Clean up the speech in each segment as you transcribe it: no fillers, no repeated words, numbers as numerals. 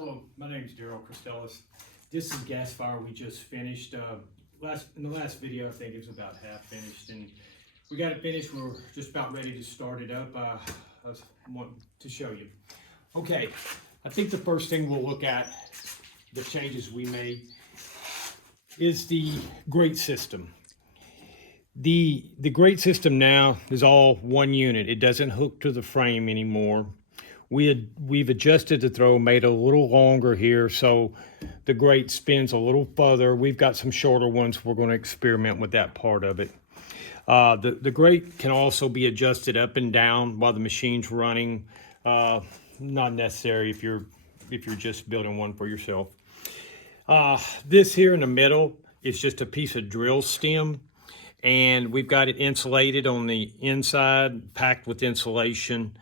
Hello, my name is Daryl Christelis. This is Gasifier we just finished. In the last video, I think it was about half finished, and we got it finished. We're just about ready to start it up. I want to show you. Okay, I think the first thing we'll look at, the changes we made, is the grate system. The grate system now is all one unit. It doesn't hook to the frame anymore. We've adjusted the throw, made it a little longer here, so the grate spins a little further. We've got some shorter ones. We're going to experiment with that part of it. The grate can also be adjusted up and down while the machine's running. Not necessary if you're just building one for yourself. This here in the middle is just a piece of drill stem, and we've got it insulated on the inside, packed with insulation.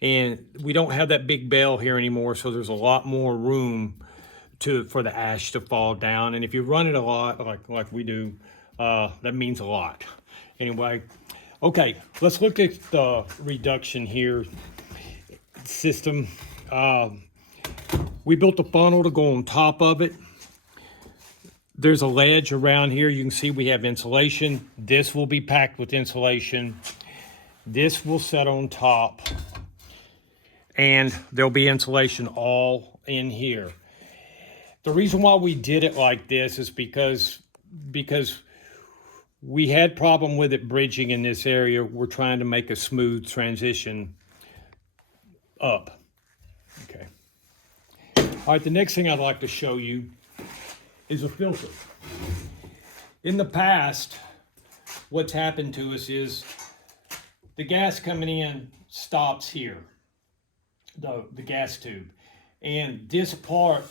And we don't have that big bell here anymore, so there's a lot more room for the ash to fall down. And if you run it a lot, like we do, that means a lot. Anyway, okay, let's look at the reduction here system. We built a funnel to go on top of it. There's a ledge around here. You can see we have insulation. This will be packed with insulation. This will set on top, and there'll be insulation all in here. The reason why we did it like this is because we had problem with it bridging in this area. We're trying to make a smooth transition up. Okay. All right, the next thing I'd like to show you is a filter. In the past, what's happened to us is the gas coming in stops here. The gas tube, and this part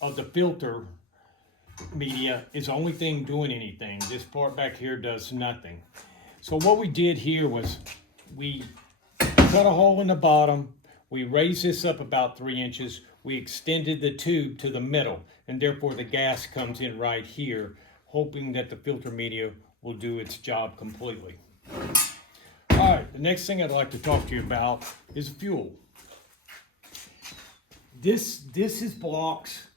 of the filter media is the only thing doing anything. This part back here does nothing. So what we did here was we cut a hole in the bottom, we raised this up about 3 inches, we extended the tube to the middle, and therefore the gas comes in right here, hoping that the filter media will do its job completely. All right, the next thing I'd like to talk to you about is fuel. This is blocks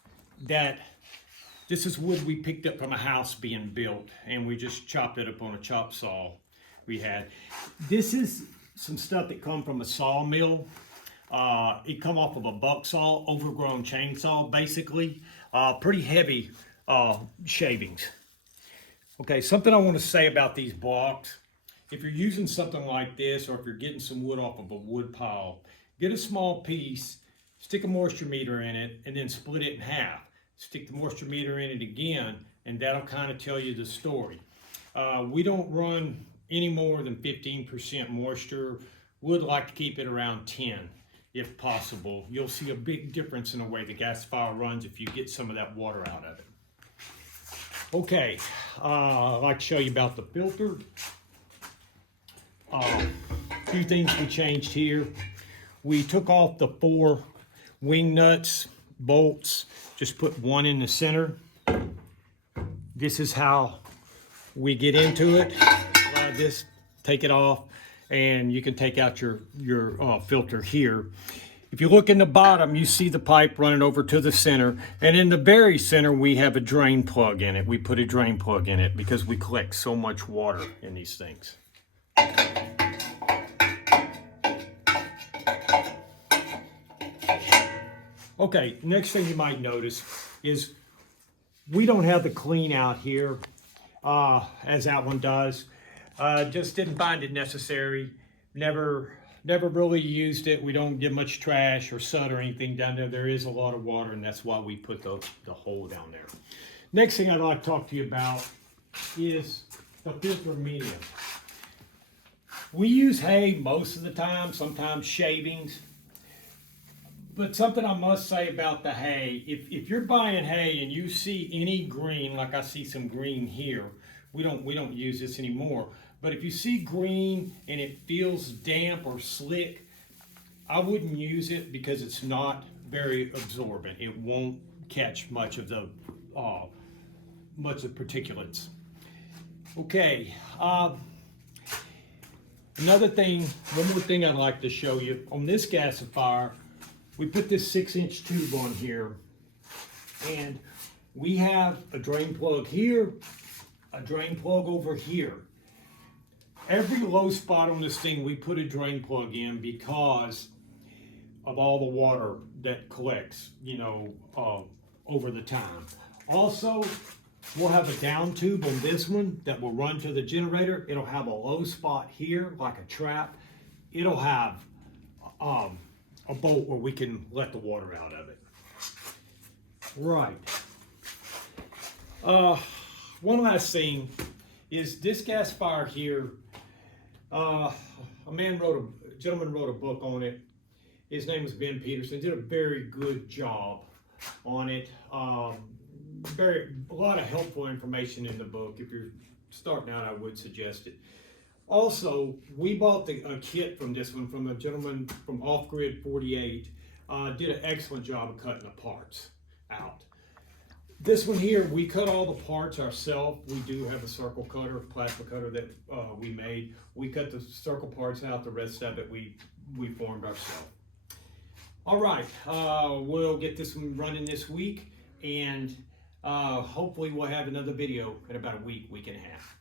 this is wood we picked up from a house being built, and we just chopped it up on a chop saw we had. This is some stuff that come from a sawmill. It come off of a buck saw, overgrown chainsaw, basically. Pretty heavy shavings. Okay, something I want to say about these blocks. If you're using something like this, or if you're getting some wood off of a wood pile, get a small piece, stick a moisture meter in it, and then split it in half. Stick the moisture meter in it again, and that'll kind of tell you the story. We don't run any more than 15% moisture. Would like to keep it around 10 if possible. You'll see a big difference in the way the gasifier runs if you get some of that water out of it. Okay, I'd like to show you about the filter. A few things we changed here. We took off the 4 wing nuts, bolts, just put one in the center. This is how we get into it. This, take it off, and you can take out your filter here. If you look in the bottom, you see the pipe running over to the center, and in the very center, we have a drain plug in it. We put a drain plug in it because we collect so much water in these things. Okay, next thing you might notice is we don't have the clean out here as that one does. Just didn't find it necessary. Never really used it. We don't get much trash or soot or anything down there. There is a lot of water, and that's why we put the hole down there. Next thing I'd like to talk to you about is the filter media. We use hay most of the time, sometimes shavings. But something I must say about the hay, if you're buying hay and you see any green, like I see some green here, we don't use this anymore. But if you see green and it feels damp or slick, I wouldn't use it because it's not very absorbent. It won't catch much of the particulates. Okay. One more thing I'd like to show you on this gasifier. we put this 6-inch tube on here, and we have a drain plug here, a drain plug over here. Every low spot on this thing, we put a drain plug in because of all the water that collects, over the time. Also, we'll have a down tube on this one that will run to the generator. It'll have a low spot here, like a trap. It'll have a bolt where we can let the water out of it. Right. One last thing is this gasifier here. A gentleman wrote a book on it. His name was Ben Peterson. Did a very good job on it. A lot of helpful information in the book. If you're starting out, I would suggest it. Also, we bought a kit from this one from a gentleman from Off-Grid 48. Did an excellent job of cutting the parts out. This one here, we cut all the parts ourselves. We do have a circle cutter, plasma cutter that we made. We cut the circle parts out. The rest of it we formed ourselves. All right, we'll get this one running this week, and hopefully we'll have another video in about a week and a half.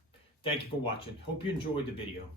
Thank you for watching. Hope you enjoyed the video.